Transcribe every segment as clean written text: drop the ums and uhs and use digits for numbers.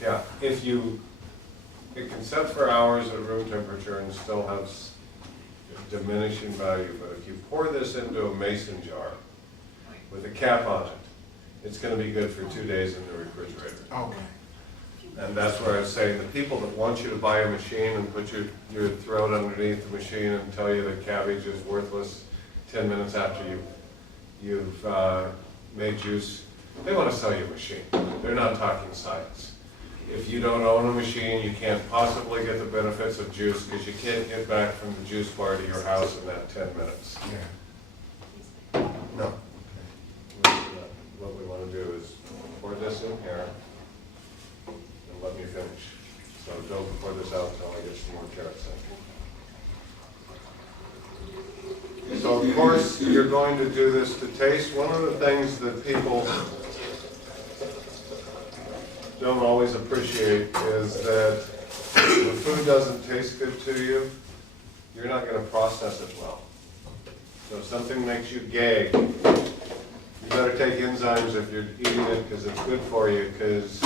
Yeah, if you, it can set for hours at room temperature and still have diminishing value, but if you pour this into a mason jar with a cap on it, it's going to be good for 2 days in the refrigerator. Okay. And that's where I was saying, the people that want you to buy a machine and put your throat underneath the machine and tell you that cabbage is worthless 10 minutes after you've made juice, they want to sell you a machine. They're not talking science. If you don't own a machine, you can't possibly get the benefits of juice because you can't get back from the juice bar to your house in that 10 minutes. Yeah. No. What we want to do is pour this in here and let me finish. So don't pour this out until I get some more carrots in. So of course you're going to do this to taste. One of the things that people don't always appreciate is that if the food doesn't taste good to you, you're not going to process it well. So if something makes you gag, you better take enzymes if you're eating it because it's good for you, because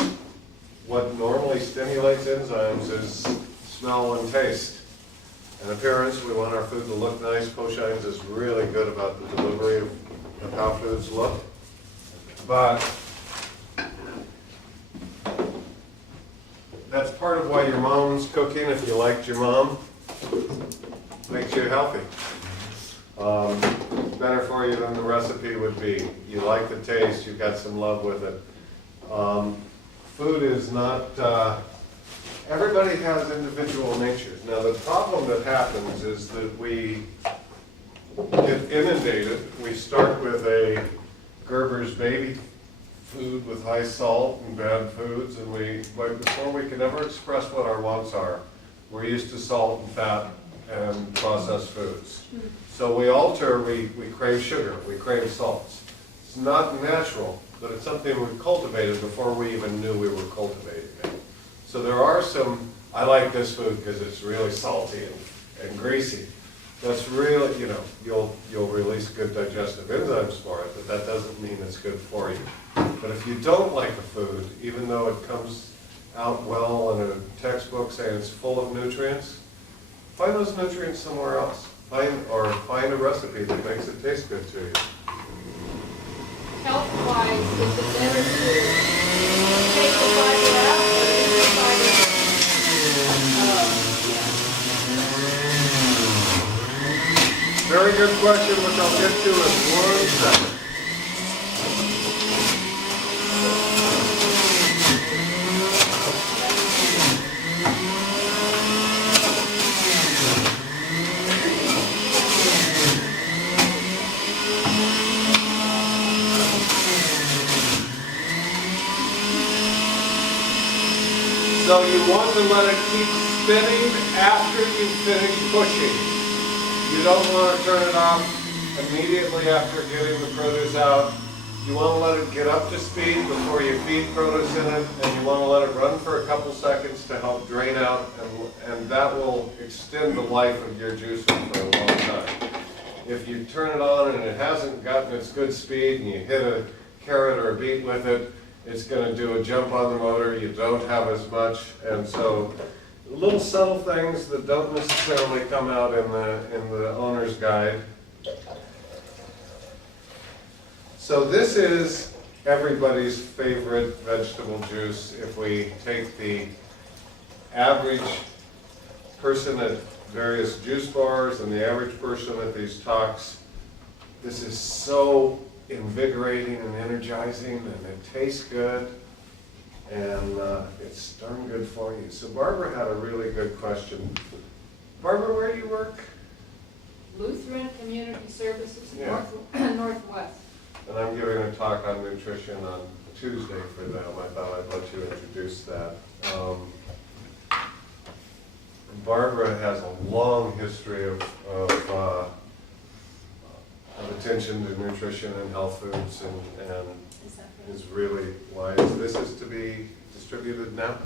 what normally stimulates enzymes is smell and taste. And appearance, we want our food to look nice. Poshines is really good about the delivery of how foods look. But that's part of why your mom's cooking, if you liked your mom, makes you healthy. Better for you than the recipe would be. You like the taste, you've got some love with it. Food is not, everybody has individual natures. Now the problem that happens is that we get inundated. We start with a Gerber's baby food with high salt and bad foods, and before we can ever express what our wants are, we're used to salt and fat and processed foods. So we alter, we crave sugar, we crave salts. It's not natural, but it's something we cultivated before we even knew we were cultivating it. So there are some, I like this food because it's really salty and greasy. That's really, you'll release good digestive enzymes for it, but that doesn't mean it's good for you. But if you don't like a food, even though it comes out well in a textbook saying it's full of nutrients, find those nutrients somewhere else. Find a recipe that makes it taste good to you. Health-wise, is it better to take the fiber out or leave the fiber? Very good question, which I'll get to in 1 second. So you want to let it keep spinning after you finish pushing. You don't want to turn it off immediately after getting the produce out. You want to let it get up to speed before you feed produce in it, and you want to let it run for a couple seconds to help drain out, and that will extend the life of your juicer for a long time. If you turn it on and it hasn't gotten its good speed and you hit a carrot or a beet with it, it's going to do a jump on the motor. You don't have as much, and so little subtle things that don't necessarily come out in the owner's guide. So this is everybody's favorite vegetable juice. If we take the average person at various juice bars and the average person at these talks, this is so invigorating and energizing, and it tastes good, and it's darn good for you. So Barbara had a really good question. Barbara, where do you work? Lutheran Community Services, Yeah. Northwest. And I'm giving a talk on nutrition on Tuesday for them. I thought I'd let you introduce that. Barbara has a long history of attention to nutrition and health foods, and is really wise. This is to be distributed now.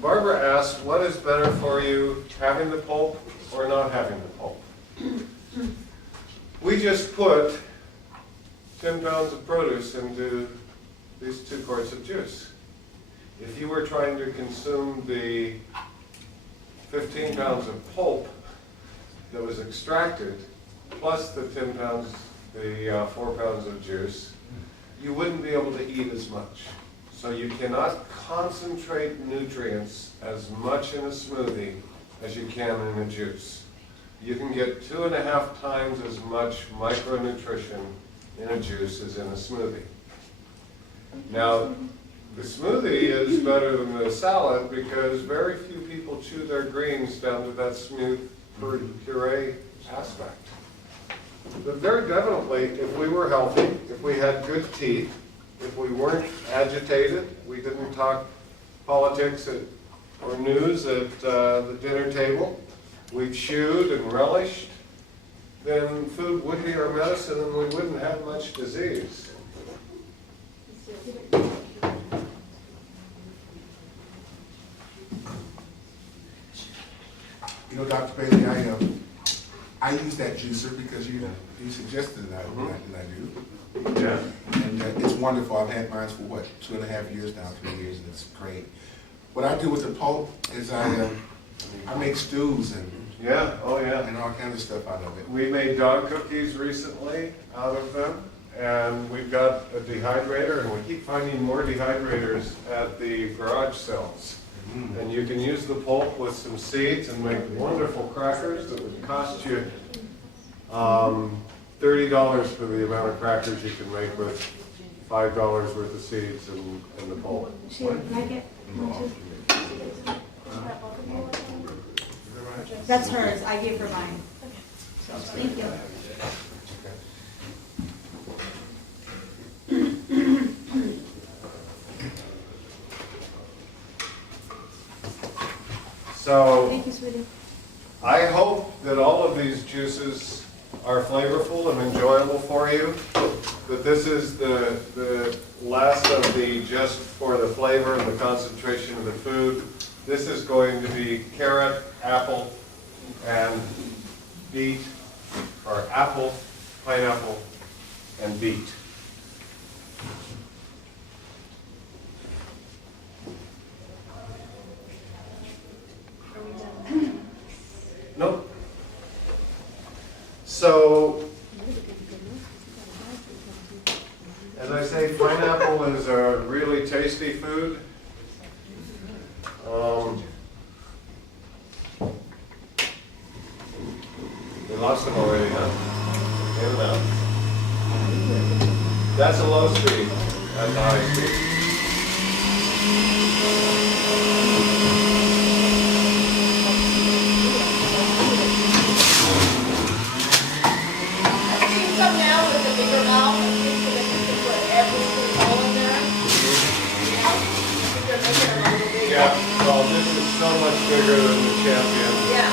Barbara asked, what is better for you, having the pulp or not having the pulp? We just put 10 pounds of produce into these 2 quarts of juice. If you were trying to consume the 15 pounds of pulp that was extracted, plus the 10 pounds, the 4 pounds of juice, you wouldn't be able to eat as much. So you cannot concentrate nutrients as much in a smoothie as you can in a juice. You can get 2.5 times as much micronutrition in a juice as in a smoothie. Now, the smoothie is better than the salad because very few people chew their greens down to that smooth puree aspect. But very definitely, if we were healthy, if we had good teeth, if we weren't agitated, we didn't talk politics or news at the dinner table, we chewed and relished, then food would be our medicine and we wouldn't have much disease. You know, Dr. Bailey, I use that juicer because you suggested that I do. Yeah. And it's wonderful. I've had mine for what, 2.5 years now, 3 years, and it's great. What I do with the pulp is I make stews and Yeah, oh yeah. and all kinds of stuff out of it. We made dog cookies recently out of them, and we've got a dehydrator, and we keep finding more dehydrators at the garage sales. And you can use the pulp with some seeds and make wonderful crackers that would cost you $30 for the amount of crackers you can make with $5 worth of seeds and the pulp. Can I get one, too? That's hers, I gave her mine. So, Thank you. So Thank you, sweetie. I hope that all of these juices are flavorful and enjoyable for you, that this is the last of the just for the flavor and the concentration of the food. This is going to be carrot, apple, and beet, or apple, pineapple, and beet. Nope. So, as I say, pineapple is a really tasty food. We lost them already, huh? In and out. That's a low speed. That's a high speed. I've seen some now with the bigger mouth, I think so that you can put every food all in there. Yeah. I think they're making them a little bigger. Yeah, well, this is so much bigger than the Champion. Yeah.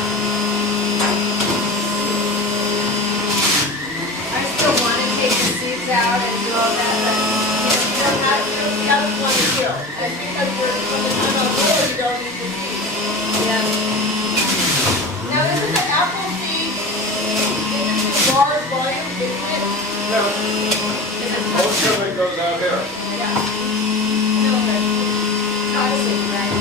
I still want to take the seeds out and do all that, but you don't have, you don't have to want to kill. That's because when it's on a roll, you don't need the seeds. Yeah. Now, isn't the apple seed, is it too large volume, isn't it? No, Is it most of it goes out here. Yeah. No, but toxic, right?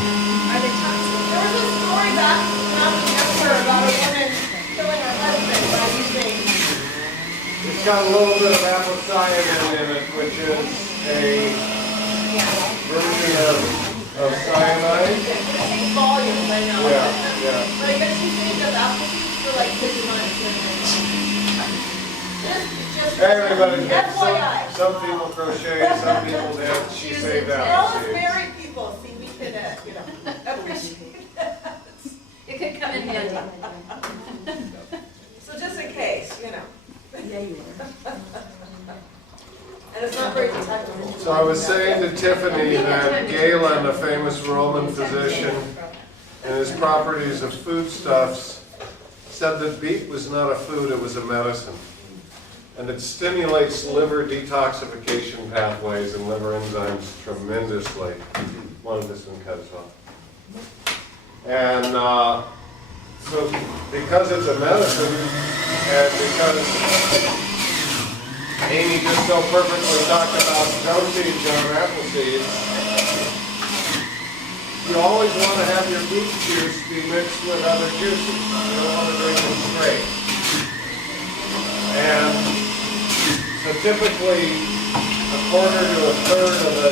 Are they toxic? There was a story back when I was younger about a woman killing her husband by using. It's got a little bit of apple cyanide in it, which is a version of cyanide. It takes volume, I know. Yeah. But I guess you think of apple seeds for like 6 months. Just Everybody, FYI. some people crochet, some people dance, she saved All apple us seeds. married people, see, we can, appreciate that. It could come in handy. So just in case, yeah, you are. And it's not very protective. So I was saying to Tiffany that Galen, a famous Roman physician, in his properties of foodstuffs, said that beet was not a food, it was a medicine. And it stimulates liver detoxification pathways and liver enzymes tremendously. One of this one cuts off. And so because it's a medicine, and because Amy just so perfectly talked about no seeds on apple seeds, you always want to have your beet juice be mixed with other juices. You don't want to drink it straight. And so typically, a quarter to a third of the